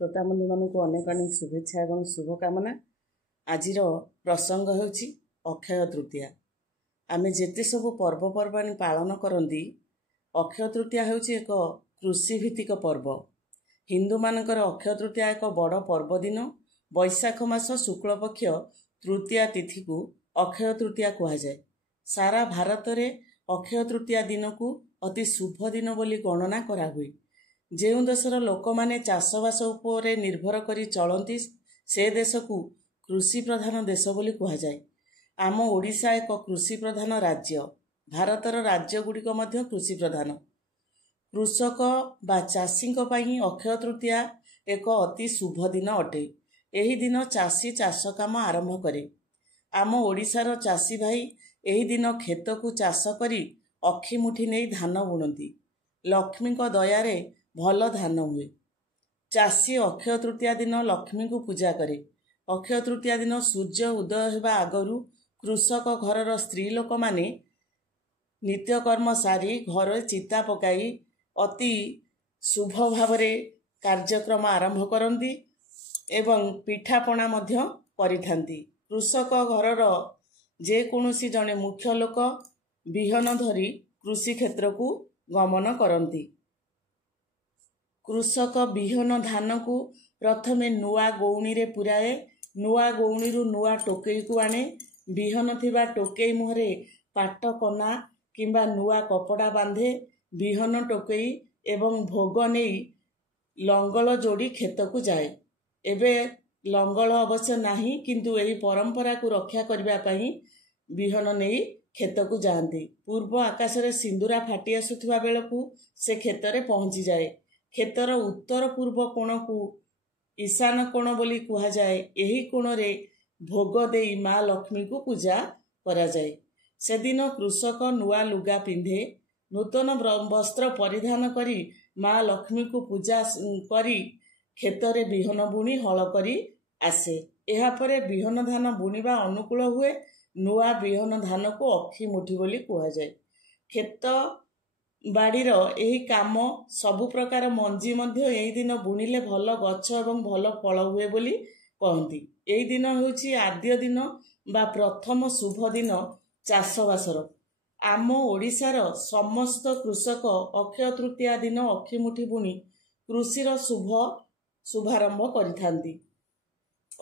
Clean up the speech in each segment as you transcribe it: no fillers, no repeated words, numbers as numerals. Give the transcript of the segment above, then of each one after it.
श्रोता बंधु मानक अनेक अनेक शुभेच्छा एवं शुभकामना। आजिर प्रसंग होछि अक्षय तृतीया। आमे जेते सब पर्वपर्वाणी पालन करती अक्षय तृतीया होछि एक कृषि भित्तिक पर्व। हिंदू मानकर अक्षय तृतीया एक बड़ पर्व दिन। वैशाख मास शुक्ल पक्ष तृतीया तिथि को अक्षय तृतीया कहा जाए। सारा भारत में अक्षय तृतीया दिन को अति शुभ दिन बोली गणना करा हुए। जो देशर लोक माने चाषबास उपरे निर्भर करी चलती से देश को कृषि प्रधान देश बोली कहा जाए। आम ओडिशा एक कृषि प्रधान राज्य। भारतर राज्य गुड़िक मध्य कृषि प्रधान। कृषक बा चाषी अक्षय तृतीया एक अति शुभ दिन अटे। एही दिन चाषी चाष काम आरंभ करे। आम ओडिशार चाषी भाई एही दिन खेत को चाष करी अखी मुठी नहीं धान बुणती। लक्ष्मी को दयारे भल धान हुए। चाषी अक्षय तृतीया दिन लक्ष्मी को पूजा करे। अक्षय तृतीया दिन सूर्य उदय होगा आगरू कृषक घरर स्त्री लोक माने नित्यकर्म सारी घर चिता पकाई अति शुभ भावरे कार्यक्रम आरंभ करती एवं पिठापना मध्य परिथांती। कृषक घरर जे कौनसी जने मुख्य लोक बिहन धरी कृषि क्षेत्र को गमन करती। कृषक बिहन धान को प्रथमे नुआ गौणी रे पुराए। नुआ गौणी रु नुआ टोकई को आने। बिहन थिबा टोकई मुहरे पाट कना किंबा नुआ कपड़ा बांधे। बिहन टोकई एवं भोग नहीं लंगल जोड़ी खेत को जाए। एबे लंगल अवश्य नहीं किंतु एही परंपरा को रक्षा करबा पई बिहन नहीं खेत को जाती। पूर्व आकाश रे सिंदूरा फाटी आसुथिबा बेलकू से खेत रे पहुंची जाए। खेतर उत्तर पूर्व कोण को ईशान कोण बोली कहा जाए। एही कोण रे भोग देई माँ लक्ष्मी को पूजा करा जाए। से दिन कृषक नुआ लुगा पिंधे। नूतन वस्त्र परिधान करी माँ लक्ष्मी को पूजा करी खेतरे बिहन बुणी हल करी आसे। एहा परे बिहन धान बुणीबा अनुकूल हुए। नुआ बिहन धान को अखी मुठी बोली कहा जाए। खेत बाड़ीर एही काम सबु प्रकार मंजी मध्य एही दिन बुणिले भल गछ एवं भल फल हुए बोली कहती। एही दिन होछि आद्य दिन बा प्रथम शुभ दिन चाषबासर। आम ओडिशार समस्त कृषक अक्षय तृतीया दिन अखी मुठी बुणी कृषिर शुभारंभ करिथांती।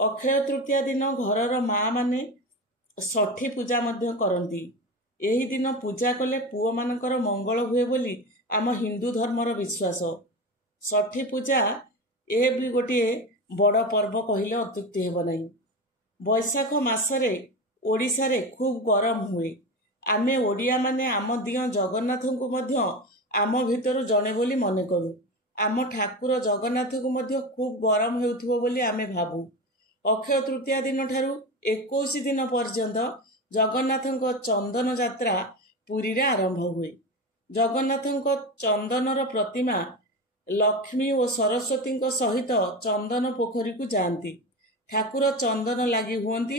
अक्षय तृतीया दिन घरर माँ माने षठी पूजा मध्य करती। एही दिन पूजा कले पुओ मानकर मंगल हुए बोली आम हिंदू धर्मर विश्वास। षठी पूजा ए भी गोटे बड़ पर्व कहले अत्युक्ति हेब नहीं। वैशाख मासरे ओडिशा रे खूब गरम हुए। आमे ओडिया माने आम दिय जगन्नाथ को मध्य आम भितर जणे बोली मने करू। आम ठाकुर जगन्नाथ को मध्य खूब गरम हेउथिबो बोली आमे भाबू। अक्षय तृतीया दिन ठारू 21 दिन पर्यंत जगन्नाथଙ୍କ चंदन यात्रा पुरी रे आरंभ हुए। जगन्नाथଙ୍କ चंदनर प्रतिमा लक्ष्मी और सरस्वती सहित चंदन पोखरी को जाती। ठाकुर चंदन लगी हुअंती।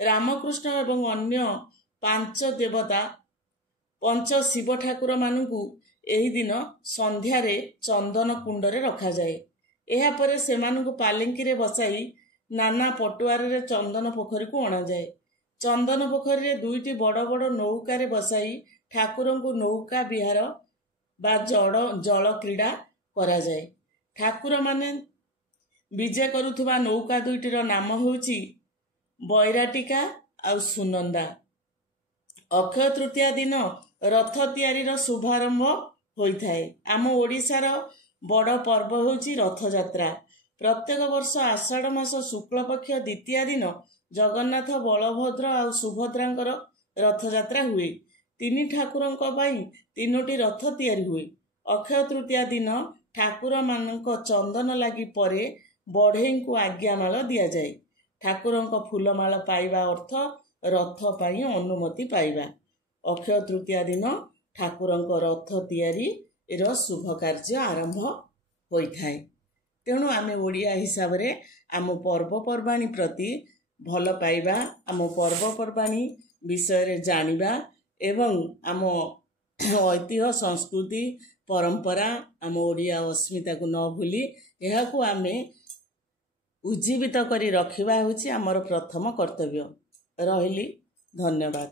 रामकृष्ण एवं अन्य 5 देवता पंच शिव ठाकुर मानू एही दिन संध्यारे चंदन कुंड रे रखा जाए। एहा परे सेमानकु पालिंकी रे बसाई नाना पटुआर रे चंदन पोखरी को अणा जाए। चंदन पोखरी रे 2टी बड़ बड़ नौका रे बसाई ठाकुर को नौका विहार बा जल क्रीड़ा करा जाए। ठाकुर माने विजय करुथुबा नौका 2टीर नाम होउची बैराटिका आ सुनंदा। अक्षय तृतीया दिन रथ तैयारीर शुभारंभ होइथाए। आम ओडिशार बड़ पर्व होउची रथ यात्रा। प्रत्येक वर्ष आषाढ़ मास शुक्ल पक्ष द्वितीया दिन जगन्नाथ बलभद्र और सुभद्रांकर रथ यात्रा हुए। 3 ठाकुरंक पाई 3टी रथ तैयारी हुए। अक्षय तृतीया दिन ठाकुर मानक चंदन लगी परे बढ़ई को आज्ञामाल दिया जाए। ठाकुरंक फूलमाल पाइबा अर्थ रथ पाई अनुमति पाइबा। अक्षय तृतीया दिन ठाकुरंक रथ तैयारी एर शुभ कार्य आरंभ होइथाए। तेणु आमे ओडिया हिसाब रे आम पर्वपर्वाणी प्रति भल पाइबा, आम पर्वपर्वाणी विषय रे जानिबा एवं आम ऐतिह्य संस्कृति परंपरा आम ओडिया अस्मिता को न भूली एहाकू आमे ଉଜ୍ଜୀବିତ କରି ରଖିବା ହେଉଛି ଆମର ପ୍ରଥମ କର୍ତ୍ତବ୍ୟ। ରହିଲି, ଧନ୍ୟବାଦ।